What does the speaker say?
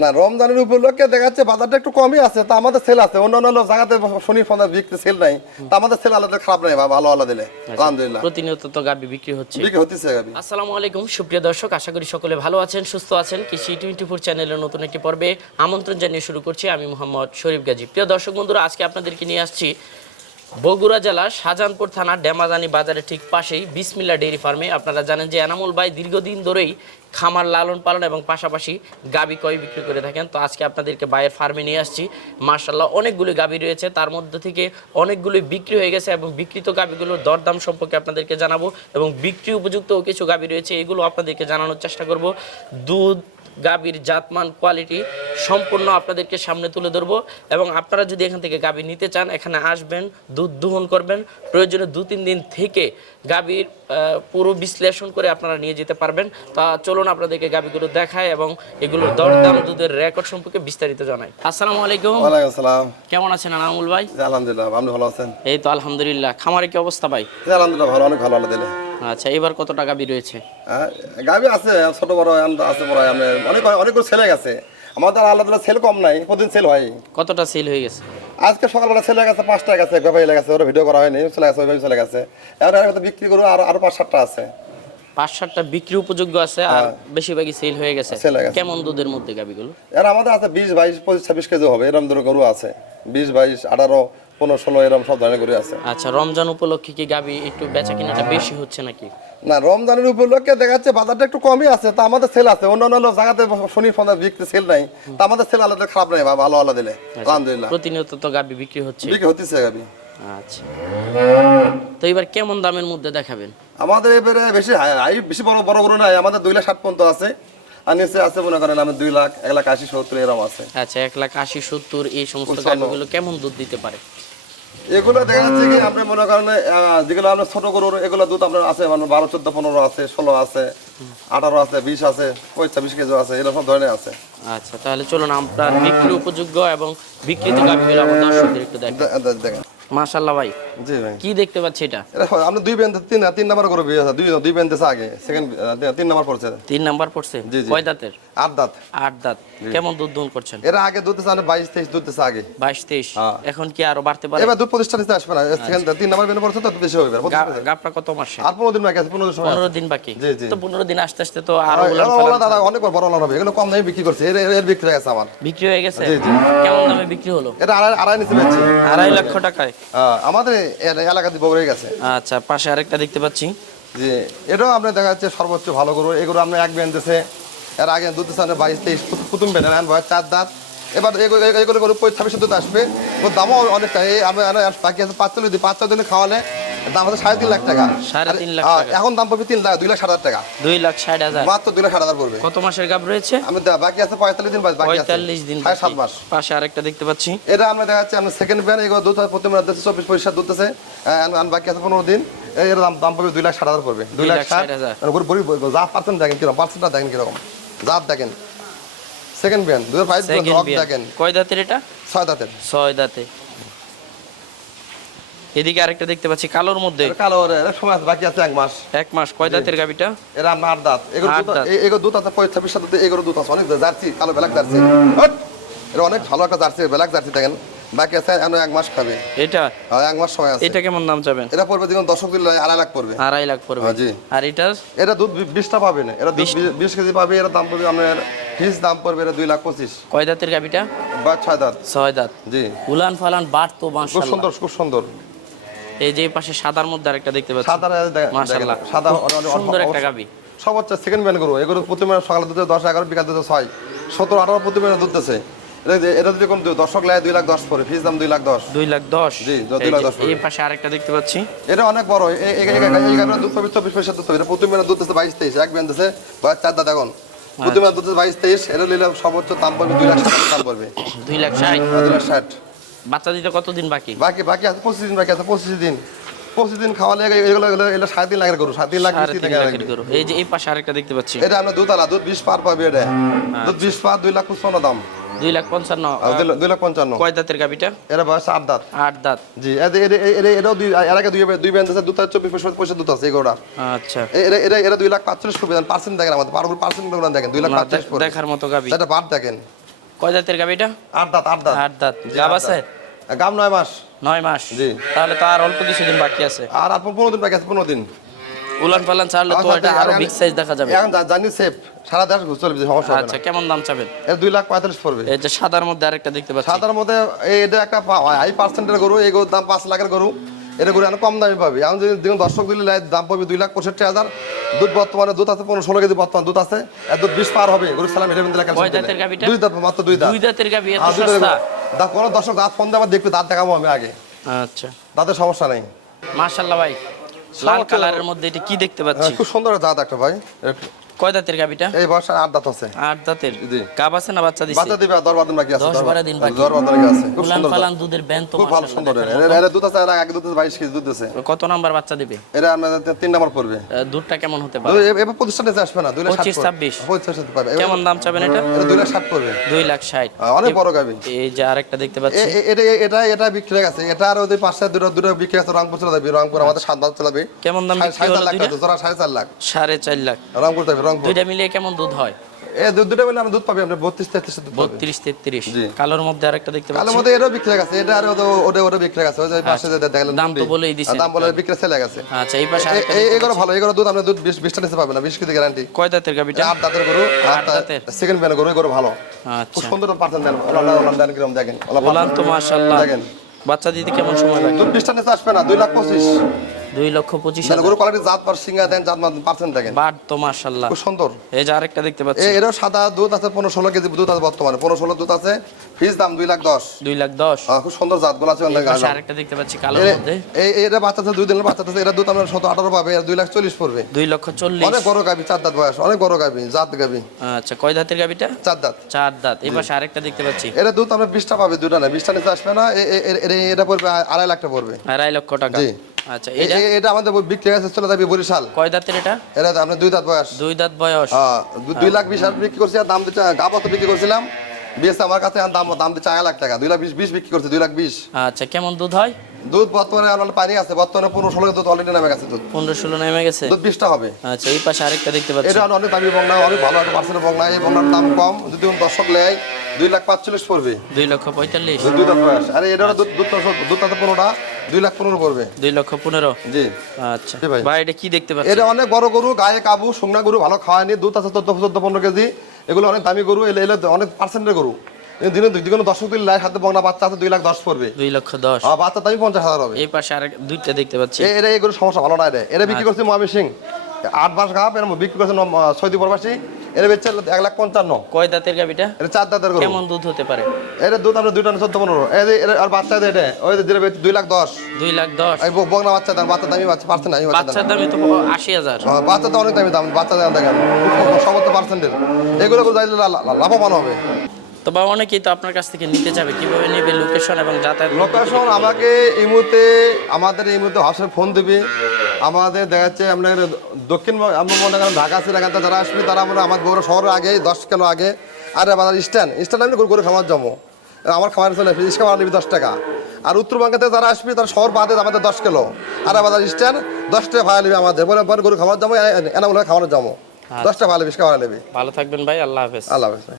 না রমজানের উপলক্ষে দেখা যাচ্ছে বাজারটা একটু কমই আছে। তা আমাদের সেল আছে। অন্য অন্য জায়গাতে শনি ফোন বিক্রি সেল নাই। তা আমাদের সেল আলাদা খারাপ নাই ভালো আলাদা দিলে। আলহামদুলিল্লাহ। প্রতিনিয়ত তো গাবি বিক্রি হচ্ছে। বিক্রি হতেছে গাবি। আসসালামু আলাইকুম সুপ্রিয় দর্শক আশা করি সকলে ভালো আছেন সুস্থ আছেন। কৃষি টোয়েন্টি ফোর চ্যানেলের নতুন একটি পর্বে আমন্ত্রণ জানিয়ে শুরু করছি। আমি মোহাম্মদ শরীফ গাজী। প্রিয় দর্শক বন্ধুরা আজকে আপনাদেরকে নিয়ে আসছি বগুড়া জেলার শাহজাহানপুর থানার ড্যামাজানি বাজারের ঠিক পাশেই বিসমিল্লা ডেইরি ফার্মে আপনারা জানেন যে এনামুল ভাই দীর্ঘদিন ধরেই খামার লালন পালন এবং পাশাপাশি গাবি কয় বিক্রি করে থাকেন। তো আজকে আপনাদেরকে বাইরের ফার্মে নিয়ে আসছি। মার্শাল্লাহ অনেকগুলি গাবি রয়েছে। তার মধ্যে থেকে অনেকগুলি বিক্রি হয়ে গেছে এবং বিক্রিত গাবিগুলোর দরদাম সম্পর্কে আপনাদেরকে জানাব এবং বিক্রি উপযুক্ত কিছু গাবি রয়েছে, এগুলো আপনাদেরকে জানানোর চেষ্টা করব। দুধ গাবির জাতমান কোয়ালিটি সম্পূর্ণ আপনাদেরকে সামনে তুলে ধরবো। এবং আপনারা যদি এখান থেকে গাবি নিতে চান এখানে আসবেন দুধ দোহন করবেন। প্রয়োজনে দু তিন দিন থেকে গাবির পুরো বিশ্লেষণ করে আপনারা নিয়ে যেতে পারবেন। তা চলুন আপনাদেরকে গাবিগুলো দেখায় এবং এগুলোর দরদাম দুধের রেকর্ড সম্পর্কে বিস্তারিত জানাই। আসসালামু আলাইকুম। আসসালাম কেমন আছেন আনামুল ভাই? আলহামদুলিল্লাহ আপনি ভালো আছেন? এই তো আলহামদুলিল্লাহ। খামারে কি অবস্থা ভাই? আলহামদুলিল্লাহ ভালো অনেক ভালো আলাদা আচ্ছা এবার কত টাকা গাবি রয়েছে হ্যাঁ, গাবি আছে ছোট বড় আছে বড় আমি অনেক অনেকগুলো ছেলে গেছে। আমাদের আলাদা সেল কম নাই প্রতিদিন সেল হয়। কতটা সেল হয়ে গেছে? আজকে সকালবেলা ছেলে গেছে পাঁচটা গেছে এক ব্যাপারে গেছে ওরা ভিডিও করা হয়নি চলে গেছে ওইভাবে চলে গেছে। এবার এর মধ্যে বিক্রি করব আর আরও পাঁচ সাতটা আছে। পাঁচ সাতটা বিক্রি উপযোগ্য আছে আর বেশিরভাগই সেল হয়ে গেছে। হয়ে গেছে। কেমন দুধের মধ্যে গাবিগুলো? এর আমাদের আছে বিশ বাইশ পঁচিশ ছাব্বিশ কেজি হবে এরকম ধরে গরু আছে। বিশ বাইশ আঠারো পনেরো ষোলো এরকম সব ধরনের গরু আছে। আচ্ছা রমজান উপলক্ষে কি গাবি একটু বেচা কিনাটা বেশি হচ্ছে নাকি? না রমজানের উপলক্ষে দেখা যাচ্ছে বাজারটা একটু কমই আছে তা আমাদের সেল আছে। অন্য অন্য জায়গাতে শনি ফোন বিক্রি সেল নাই তা আমাদের সেল আলাদা খারাপ নাই বা ভালো আলাদা দিলে। আলহামদুলিল্লাহ। প্রতিনিয়ত তো গাবি বিক্রি হচ্ছে। বিক্রি হতেছে গাবি। আচ্ছা। তো এবার কেমন দামের মধ্যে দেখাবেন? আমাদের এবারে বেশি হাই বেশি বড় বড় গরু নাই আমাদের দুই লাখ ষাট পর্যন্ত আছে। আর নিচে আছে মনে করেন আমাদের দুই লাখ এক লাখ আশি সত্তর এরকম আছে। আচ্ছা এক লাখ আশি সত্তর এই সমস্ত। গাবিগুলো কেমন দুধ দিতে পারে? এগুলো দেখা যাচ্ছে কি আপনি মনে করেন যেগুলো ছোট গরুর এগুলো দুধ আপনার আছে মানে বারো চোদ্দ পনেরো আছে ষোলো আছে আঠারো আছে বিশ আছে পঁয়ত্রিশ বিশ কেজি আছে এরকম ধরনের আছে। আচ্ছা তাহলে চলুন আপনার বিক্রি উপযোগ্য এবং বিক্রিত আমার দর্শকদের একটু দে- দে- দেখেন। মাশাল্লাহ ভাই কি দেখতে পাচ্ছি এটা? হয়, আপনি দুই বেন তিন তিন নাম্বার গরু বিয়ে দুই দুই বেন আগে সেকেন্ড তিন নাম্বার পড়ছে। তিন নাম্বার পড়ছে? জি, জি। কয় দাঁতের? আট দাঁত। আট দাঁত। কেমন দুধ দোহন করছেন? এরা আগে দুধ দিচ্ছে বাইশ তেইশ দুধ দিচ্ছে আগে। বাইশ তেইশ। হ্যাঁ। এখন কি আরও বাড়তে পারে? এবার দুধ প্রতিষ্ঠান নিতে আসবে না সেকেন্ড তিন নাম্বার বেনে পড়ছে তো বেশি হবে। এবার, পঁচিশ গা- কেজি। গাবটা কত মাসে? আর পনেরো দিন বাকি আছে পনেরো সময় পনেরো দিন বাকি। তো পনেরো দিন আসতে আসতে তো আরও দাদা অনেক বড় ওলা হবে এগুলো কম দামে বিক্রি করছে এর বিক্রি হয়ে গেছে আমার। বিক্রি হয়ে গেছে। কেমন দামে বিক্রি হলো? এটা আড়াই আড়াই নিচে আড়াই লক্ষ টাকায়। আমাদের এ- এলাকা গেছে। আচ্ছা পাশে আরেকটা দেখতে পাচ্ছি। যে এটাও আপনার দেখা যাচ্ছে সর্বোচ্চ ভালো গরু। এগুলো আপনার এক দিয়েছে এর আগে দুধ দিচ্ছে বাইশ তেইশ প্রথম- বেঁধে নেন বয়স চার দাঁত। এবার এগুলো গরু ছাব্বিশ দুধ আসবে। ওর দামও অনেকটা। এই আমি বাকি আছে পাঁচ চল্লিশ দিই পাঁচ ছয় দিনে খাওয়ালে দাম আছে সাড়ে তিন লাখ টাকা। সাড়ে তিন লাখ টাকা। এখন দাম পড়বে তিন লাখ দুই লাখ ষাট হাজার টাকা। দুই লাখ ষাট হাজার। মাত্র দুই লাখ ষাট হাজার পড়বে। কত মাসের গাব রয়েছে? আমি বাকি আছে পঁয়তাল্লিশ দিন বাকি পঁয়তাল্লিশ দিন সাড়ে সাত মাস। পাশে আরেকটা দেখতে পাচ্ছি। এটা আমরা দেখা যাচ্ছে আমরা সেকেন্ড ব্যান এগুলো দুধ প্রতি চব্বিশ পয়সা দুধ আছে। বাকি আছে পনেরো দিন। এর দাম দাম পাবে দুই লাখ ষাট হাজার পড়বে। দুই লাখ ষাট। হাজার। যা পার্সেন্ট দেখেন কীরকম পার্সেন্টটা দেখেন কীরকম। জাত দেখেন। সেকেন্ড ব্যান দুই হাজার ফাইভ দেখেন। কয় দাঁতের এটা? ছয় দাঁতের। ছয় দাঁতে এদিকে আরেকটা দেখতে পাচ্ছি কালোর মধ্যে। এর কালো ওর- সময় বাকি আছে এক মাস। এক মাস কয় দাঁতের গাবিটা এরা আপনার আট দাঁত। এগুলো দুধ- আছে পঁয়ত্রিশ এগুলো দুধ আছে অনেক জার্সি কালো ব্ল্যাক জার্সি। এটা অনেক ভালো একটা জার্সি ব্ল্যাক জার্সি দেখেন। বাকি আছে এখন এক মাস খাবে। এটা? আর এক মাস সময় আছে। এটা কেমন দাম এটা পড়বে দেখুন দর্শক দিলে আড়াই লাখ পড়বে। আড়াই লাখ পড়বে। হ্যাঁ, জি। আর এটার? এটা দুধ বিশটা পাবে না এটা বিশ কেজি পাবে এর দাম পড়বে আপনার ফিস দাম পড়বে এটা দুই লাখ পঁচিশ। কয় দাঁতের গাবিটা বা ছয় দাঁত। ছয় দাঁত। জি। উলান ফালান বাট তো খুব সুন্দর খুব সুন্দর। এই যে পাশে সাদার মধ্যে আরেকটা দেখতে পাচ্ছি সাদা দে- দেখেন, মাশাআল্লাহ সাদা সুন্দর একটা গাবি হচ্ছে সেকেন্ড ম্যান গরু এগুলো প্রতি মাসে সকালে দুধ দশ এগারো বিকাল দুধ ছয় সতেরো আঠারো প্রতি মাসে দুধ দিচ্ছে এটা যদি কোনো দর্শক লাগে দুই লাখ দশ পড়ে ফিস দাম দুই লাখ দশ দুই লাখ দশ জি, দুই লাখ দশ। এই পাশে আরেকটা দেখতে পাচ্ছি এটা অনেক বড় এই দুধ পাবে চব্বিশ পয়সা দুধ পাবে এটা প্রতি মাসে দুধ দিচ্ছে বাইশ তেইশ এক ব্যান দিচ্ছে বা চার দাঁত এখন প্রতি মাসে দুধ দিচ্ছে বাইশ তেইশ এটা নিলে সর্বোচ্চ দাম পড়বে দুই লাখ ষাট দাম পড়বে দুই লাখ ষাট দুই লাখ ষাট বাচ্চা দিতে কতদিন বাকি? বাকি বাকি আছে পঁচিশ দিন বাকি আছে পঁচিশ দিন। পঁচিশ দিন খাওয়ালে এগুলো এগুলো এগুলো সাড়ে তিন লাখের গরু সাড়ে তিন লাখ সাড়ে বিশ তিন লাখের গরু। এই যে এই পাশে আরেকটা দেখতে পাচ্ছি। এটা আমরা দুধ বিশ পার পাবে এটা। দুধ বিশ পার দুই লাখ পঁচপান্ন দাম। দুই লাখ পঞ্চান্ন। দুই লাখ- পঞ্চান্ন। কয় দাঁতের গাবিটা এরা বয়স আট দাঁত। আট দাঁত। জি এরাও দুই এর আগে দুই দুই ব্যান্ড আছে দুধ চব্বিশ পয়সা পয়সা দুধ আছে এগুলোর আচ্ছা। এরা এরা এরা দুই লাখ পাঁচচল্লিশ পার্সেন্ট দেখেন আমাদের পার্সেন্ট দেখেন দুই লাখ পাঁচচল্লিশ দেখার মতো গাবি সেটা বাদ দেখেন। কয় দাঁতের গাবিটা আট দাঁত আট দাঁত। আট দাঁত। গাব আছে? নয় মাস। নয় মাস? জি। তাহলে তো আর অল্প কিছুদিন বাকি আছে। আর আপনার পনেরো দিন বাকি আছে পনেরো দিন। উলান পালান ছাড়লে তো এটা আরও বিগ সাইজ দেখা যাবে। এখন জানি সেফ সারা দেশ চলবে সমস্যা হবে আচ্ছা কেমন দাম চাবেন? এর দুই লাখ পঁয়তাল্লিশ পড়বে। এই যে সাদার মধ্যে আরেকটা দেখতে পাচ্ছি। সাদার মধ্যে এই- এটা একটা হাই পার্সেন্টের গরু এই গরুর দাম পাঁচ লাখের গরু। এটা গরু এখন কম দামে পাবে। এখন যদি দেখুন দর্শক দিলে দাম পাবে দুই লাখ পঁয়ষট্টি হাজার। দুধ বর্তমানে দুধ আছে পনেরো ষোলো কেজি বর্তমান দুধ আছে। দুধ বিশ পার হবে। গরু সালাম এটা? দুই দাঁত মাত্র দুই দাঁত। দুই দাঁতের দাঁত কোনো দর্শক দাঁত ফোন দিয়ে আমার দেখবে দাঁত দেখাবো আমি আগে। আচ্ছা। দাঁতের সমস্যা নেই। মাশাআল্লাহ ভাই। লাল কালারের মধ্যে এটা কি দেখতে পাচ্ছি? খুব সুন্দর দাঁত একটা ভাই। কয় দাঁতের গাবিটা এই বয়সে আট দাঁত আছে। আট দাঁতের? জি। গাব আছে না বাচ্চা দিছে? বাচ্চা দিবে আর দশ বারো দিন বাকি আছে দশ দশ বারো দিন বাকি। দশ বারো দিন আছে। খুব সুন্দর পালান দুধের ব্যান তো খুব ভালো সুন্দর। এর এর দুধ আছে আর আগে দুধ আছে বাইশ কেজি দুধ আছে কত নাম্বার বাচ্চা দিবে? আমাদের নাম্বার পড়বে। দুধটা কেমন হতে পারে? এবার প্রতিষ্ঠানে আসবে না লাখ পাবে। কেমন দাম চাবেন এটা? দুই লাখ ষাট পড়বে। দুই লাখ ষাট। আহ, অনেক বড় গাবি। এই যে আরেকটা দেখতে পাচ্ছি। এটা এটা এটা বিক্রি গেছে। এটা আর পাশে দুটো দুটো বিক্রি আছে রংপুর চলে যাবে। রংপুর আমাদের সাত চলাবে কেমন দাম বিক্রি লাখ লাখ। রংপুর যাবে রংপুর দুইটা মিলিয়ে কেমন দুধ হয়? এ দু- দুটো মিলে আমরা দুধ পাবে আমরা বত্রিশ তেত্রিশ দুধ পাবে। বত্রিশ তেত্রিশ। জি। কালোর মধ্যে আরেকটা দেখতে কালের পাচ্ছি। মধ্যে এটাও বিক্রি এটা আর ওটা ওটা বিক্রি ওই যে পাশে যে দেখলেন দাম তো বলেই দিছেন। দাম বলে বিক্রি চলে গেছে। আচ্ছা এই পাশে আরেকটা এগুলো ভালো এগুলো দুধ আমরা দুধ বিশ বিশটা নিতে পারবে না বিশ কেজি গ্যারান্টি কয় দাঁতের গাবিটা আট দাঁতের গরু আট দাঁতের। সেকেন্ড ব্যান গরু গরু ভালো। খুব সুন্দর পার্সেন্ট দেন ওলা ওলা দেন কিরম দেখেন। ওলা তো মাশাআল্লাহ। দেখেন। বাচ্চা দিতে কেমন সময় লাগে? দুধ নিতে আসবে না দুই লাখ পঁচিশ। দুই লক্ষ পঁচিশ হাজার। গরু কোয়ালিটি জাত পার সিঙ্গা দেন জাত পার্সেন্ট দেখেন। বাট তো মাশাআল্লাহ। খুব সুন্দর। এই যে আরেকটা দেখতে পাচ্ছি। এরও সাদা দুধ আছে পনেরো ষোলো কেজি দুধ আছে বর্তমানে। পনেরো ষোলো দুধ আছে ফিস দাম দুই লাখ দশ। দুই লাখ দশ। আহ, খুব সুন্দর জাত আছে এই পাশে আরেকটা দেখতে পাচ্ছি কালোর মধ্যে। এই এটা বাচ্চা আছে দুই দিনের বাচ্চা আছে এটা দুধ আমরা শত আঠারো পাবে আর দুই লাখ চল্লিশ পড়বে। দুই লক্ষ চল্লিশ। অনেক বড় গাবি চার দাঁত বয়স অনেক বড় গাবি জাত গাবি। আচ্ছা কয় দাঁতের গাবিটা? চার দাঁত। চার দাঁত। এই পাশে আরেকটা দেখতে পাচ্ছি। এটা দুধ আমরা বিশটা পাবে দুটা না বিশটা নিতে আসবে না এ- এ- এ- এ- এটা পড়বে আড়াই লাখ টাকা পড়বে। আড়াই লক্ষ টাকা। জি। আচ্ছা এটা? এটা আমাদের বিক্রি হয়ে চলে যাবে বরিশাল। কয় দাঁতের এটা? এটা আমরা দুই দাঁত বয়স। দুই দাঁত বয়স। হ্যাঁ, দুই লাখ বিশ হাজার বিক্রি করছি আর দাম দিচ্ছে গাপ বিক্রি করছিলাম। বিয়েছে আমার কাছে দাম দাম দিচ্ছে লাখ টাকা। দুই লাখ বিশ বিশ বিক্রি করছে দুই লাখ বিশ। আচ্ছা কেমন দুধ হয়? দুধ বর্তমানে পানি আছে। বর্তমানে পনেরো ষোলো দুধ অলরেডি নামে গেছে দুধ। পনেরো ষোলো নেমে গেছে? দুধ বিশটা হবে। আচ্ছা এই পাশে আরেকটা দেখতে পাচ্ছি। এটা অনেক দামি বংলা অনেক ভালো একটা পার্সেন্টের বংলা। এই বংলার দাম কম। যদি দর্শক নেয় দুই লাখ পাঁচচল্লিশ পড়বে। দুই লক্ষ পঁয়তাল্লিশ। দুধ দুই দাঁত বয়স। আরে এটারও দুধ দুধ দুধ তাতে পনেরোটা। দুই লাখ পনেরো পড়বে। দুই লক্ষ পনেরো? জি। আচ্ছা। ভাই। ভাই এটা কি দেখতে পাচ্ছি এটা অনেক বড় গরু গায়ে কাবু শুকনা গরু ভালো খাওয়া নিয়ে দুধ আছে চোদ্দ চোদ্দ পনেরো কেজি। এগুলো অনেক দামি গরু এলে এলে অনেক পার্সেন্টের গরু। দিনে দুই দিকে দর্শক দিন লাখ হাতে বগনা বাচ্চা আছে দুই লাখ দশ পড়বে। দুই লক্ষ দশ। আর বাচ্চা দামি পঞ্চাশ হাজার হবে। এই পাশে আরেক দুইটা দেখতে পাচ্ছি। এ- এরা এগুলো সমস্যা ভালো না এটা এরা বিক্রি করছে মহাবীর সিং আট মাস বিক্রি করছে সৌদি প্রবাসী। এর বেচছে এক লাখ পঞ্চান্ন। কয় দাঁতের গাবিটা? এটা চার দাঁতের গরু। কেমন দুধ হতে পারে? এর দুধ আমরা দুইটা চোদ্দ পনেরো। এই যে আর বাচ্চা এটা ওই যে যেটা বেচছে দুই লাখ দশ। দুই লাখ দশ। এই বগনা বাচ্চা দেন বাচ্চা দামি বাচ্চা পার্সেন্ট বাচ্চার দামে। তো আশি হাজার। বাচ্চা তো অনেক দামি দাম বাচ্চা দাম দেখেন সমস্ত পার্সেন্টের। এগুলো যাইলে লাভবান হবে। তো বা অনেকেই তো আপনার কাছ থেকে নিতে যাবে। কীভাবে নেবে লোকেশন এবং যাতায়াত লোকেশন আমাকে এই মুহূর্তে আমাদের এই মুহূর্তে হোয়াটসঅ্যাপ ফোন দিবে। আমাদের দেখা যাচ্ছে আপনার দক্ষিণ আমরা মনে করেন ঢাকা যারা আসবে তারা আমরা আমার বড় শহরের আগে দশ কিলো আগে। আর আমাদের স্ট্যান্ড স্ট্যান্ড আমি গরু খামার জমো। আমার খামার চলে আসবে ইস্কা নিবি দশ টাকা। আর উত্তরবঙ্গতে যারা আসবে তারা শহর বাদে আমাদের দশ কিলো। আর আমাদের স্ট্যান্ড দশ টাকা ভাড়া নেবে আমাদের। বলে গরু খামার জমো এনা বলে খামার জমো। দশটা ভালো বিশ ভাড়া নেবে ভালো থাকবেন ভাই আল্লাহ হাফেজ। আল্লাহ হাফেজ